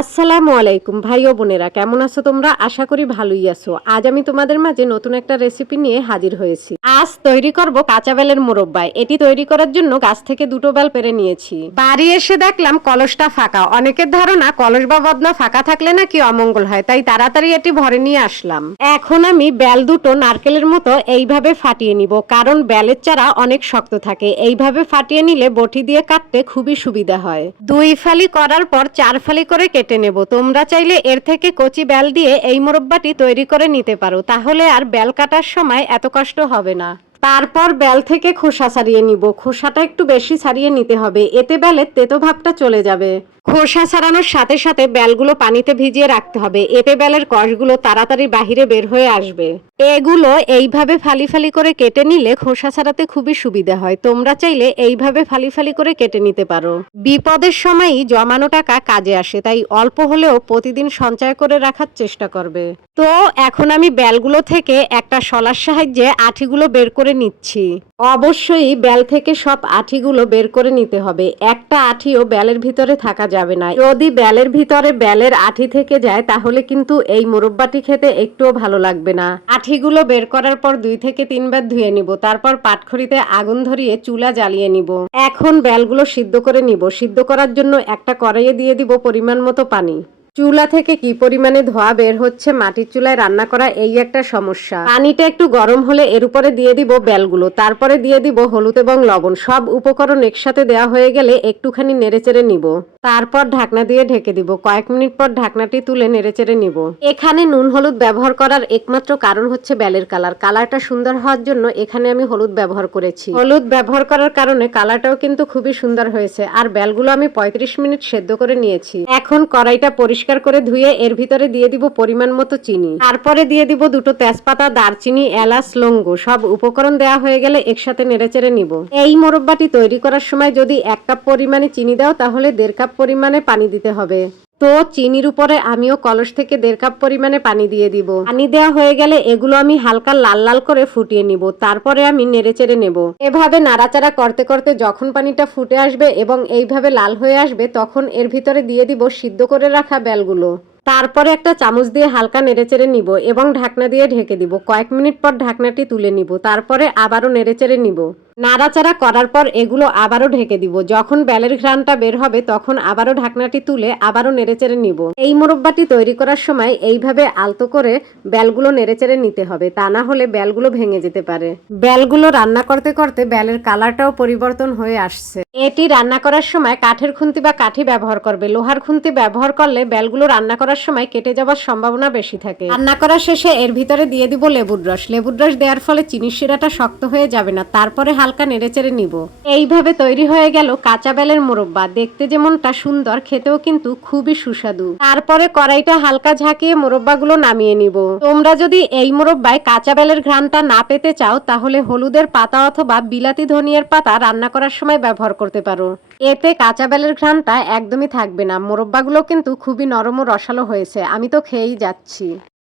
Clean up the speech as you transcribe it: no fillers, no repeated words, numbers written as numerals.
আসসালামু আলাইকুম ভাই ও বোনেরা, কেমন আছো তোমরা? আশা করি ভালোই আছো। আজ আমি তোমাদের মাঝে নতুন একটা রেসিপি নিয়ে হাজির হয়েছি। আজ তৈরি করব কাঁচা বেলের মোরব্বা। এটি তৈরি করার জন্য গাছ থেকে দুটো বেল পেরে নিয়েছি। বাড়ি এসে দেখলাম কলসটা ফাঁকা। অনেকের ধারণা কলস বা বদনা ফাঁকা থাকলে নাকি অমঙ্গল হয়, তাই তাড়াতাড়ি এটি ভরে নিয়ে আসলাম। এখন আমি বেল দুটো নারকেলের মতো এইভাবে ফাটিয়ে নিব, কারণ বেলের চারা অনেক শক্ত থাকে। এইভাবে ফাটিয়ে নিলে বটি দিয়ে কাটতে খুবই সুবিধা হয়। 2 ফালি করার পর 4 ফালি করে কেটে নেব। তোমরা চাইলে এর থেকে কচি বেল দিয়ে এই মোরব্বাটি তৈরি করে নিতে পারো, তাহলে আর বেল কাটার সময় এত কষ্ট হবে না। তারপর বেল থেকে খোসা ছাড়িয়ে নিব। খোসাটা একটু বেশি ছাড়িয়ে নিতে হবে, এতে বেলের তেতো ভাবটা চলে যাবে। খোসা ছাড়ানোর সাথে সাথে বেলগুলো পানিতে ভিজিয়ে রাখতে হবে, এতে বেলের কষগুলো তাড়াতাড়ি বাহিরে বের হয়ে আসবে। এগুলো এইভাবে ফালি ফালি করে কেটে নিলে খোসা ছাড়াতে খুবই সুবিধা হয়। তোমরা চাইলে এইভাবে ফালি ফালি করে কেটে নিতে পারো। বিপদের সময়ই জমানো টাকা কাজে আসে, তাই অল্প হলেও প্রতিদিন সঞ্চয় করে রাখার চেষ্টা করবে। তো এখন আমি বেলগুলো থেকে একটা শলার সাহায্যে আঠিগুলো বের করে নিচ্ছি। অবশ্যই বেল থেকে সব আঠিগুলো বের করে নিতে হবে। একটা আঠিও বেলের ভিতরে থাকা যাবে না। যদি বেলের ভিতরে বেলের আঠি থেকে যায় তাহলে কিন্তু এই মোরব্বাটি খেতে একটুও ভালো লাগবে না। আঠিগুলো বের করার পর 2 থেকে 3 বার ধুয়ে নিব। তারপর পাটখড়িতে আগুন ধরিয়ে চুলা জ্বালিয়ে নিব। এখন বেলগুলো সিদ্ধ করে নিব। সিদ্ধ করার জন্য একটা কড়াইয়ে দিয়ে দিব পরিমাণ মতো পানি। চুলা থেকে কি পরিমাণে ধোঁয়া বের হচ্ছে, মাটির চুলায় রান্না করা এই একটা সমস্যা। পানিটা একটু গরম হলে এর উপরে দিয়ে দিব বেলগুলো, তারপরে দিয়ে দিব হলুদ এবং লবণ। সব উপকরণ একসাথে দেওয়া হয়ে গেলে একটুখানি নেড়েচেড়ে নিব। তারপর ঢাকনা দিয়ে ঢেকে দিব। কয়েক মিনিট পর ঢাকনাটি তুলে নেড়েচেড়ে নিব। এখানে নুন হলুদ ব্যবহার করার একমাত্র কারণ হচ্ছে বেলের কালারটা সুন্দর হওয়ার জন্য এখানে আমি হলুদ ব্যবহার করেছি। হলুদ ব্যবহার করার কারণে কালারটাও কিন্তু খুবই সুন্দর হয়েছে। আর বেলগুলো আমি 35 মিনিট সেদ্ধ করে নিয়েছি। এখন কড়াইটা পরিষ্কার করে ধুয়ে এর ভিতরে দিয়ে দিব পরিমাণ মতো চিনি। তারপরে দিয়ে দিব দুটো তেজপাতা, দারচিনি, এলাচ, লবঙ্গ। সব উপকরণ দেওয়া হয়ে গেলে একসাথে নেড়েচেড়ে নিব। এই মোরব্বাটি তৈরি করার সময় যদি 1 কাপ পরিমাণে চিনি দাও তাহলে 1.5 কাপ পরিমাণে পানি দিতে হবে। তো চিনির উপরে আমিও কলস থেকে 1.5 কাপ পরিমাণে পানি দিয়ে দিব। পানি দেওয়া হয়ে গেলে এগুলো আমি হালকা লাল লাল করে ফুটিয়ে নিব। তারপরে আমি নেড়েচেড়ে নেব। এভাবে নাড়াচাড়া করতে করতে যখন পানিটা ফুটে আসবে এবং এইভাবে লাল হয়ে আসবে তখন এর ভিতরে দিয়ে দিব সিদ্ধ করে রাখা বেলগুলো। তারপরে একটা চামচ দিয়ে হালকা নেড়েচেড়ে নিব এবং ঢাকনা দিয়ে ঢেকে দিব। কয়েক মিনিট পর ঢাকনাটি তুলে নিব। তারপরে আবারও নেড়েচেড়ে নিব। নাড়াচাড়া করার পর এগুলো আবারও ঢেকে দিব। যখন বেলের ঘ্রাণটা বের হবে তখন আবারও ঢাকনাটি তুলে আবারও নেড়েচেড়ে নিব। এই মোরব্বাটি তৈরি করার সময় এইভাবে আলতো করে বেলগুলো নেড়েচেড়ে নিতে হবে, তা না হলে বেলগুলো ভেঙে যেতে পারে। বেলগুলো রান্না করতে করতে বেলের কালারটাও পরিবর্তন হয়ে আসছে। এটি রান্না করার সময় কাঠের খুন্তি বা কাঠি ব্যবহার করবে। লোহার খুন্তি ব্যবহার করলে বেলগুলো রান্না করার সময় কেটে যাওয়ার সম্ভাবনা বেশি থাকে। রান্না করার শেষে এর ভিতরে দিয়ে দিব লেবুর রস। লেবুর রস দেওয়ার ফলে চিনির শিরাটা শক্ত হয়ে যাবে না। তারপরে হালকা নেড়েচেড়ে নিব। এইভাবে তৈরি হয়ে গেল কাঁচা বেলের মোরব্বা। দেখতে যেমনটা সুন্দর, খেতেও কিন্তু খুবই সুস্বাদু। তারপরে কড়াইটা হালকা ঝাঁকিয়ে মোরব্বাগুলো নামিয়ে নিব। তোমরা যদি এই মোরব্বায় কাঁচা বেলের ঘ্রাণটা না পেতে চাও তাহলে হলুদের পাতা অথবা বিলাতি ধনিয়ার পাতা রান্না করার সময় ব্যবহার করতে পারো। এতে কাঁচা বেলের ঘ্রাণটা একদমই থাকবে না। মোরব্বাগুলো কিন্তু খুবই নরম ও রসালো হয়েছে। আমি তো খেয়েই যাচ্ছি।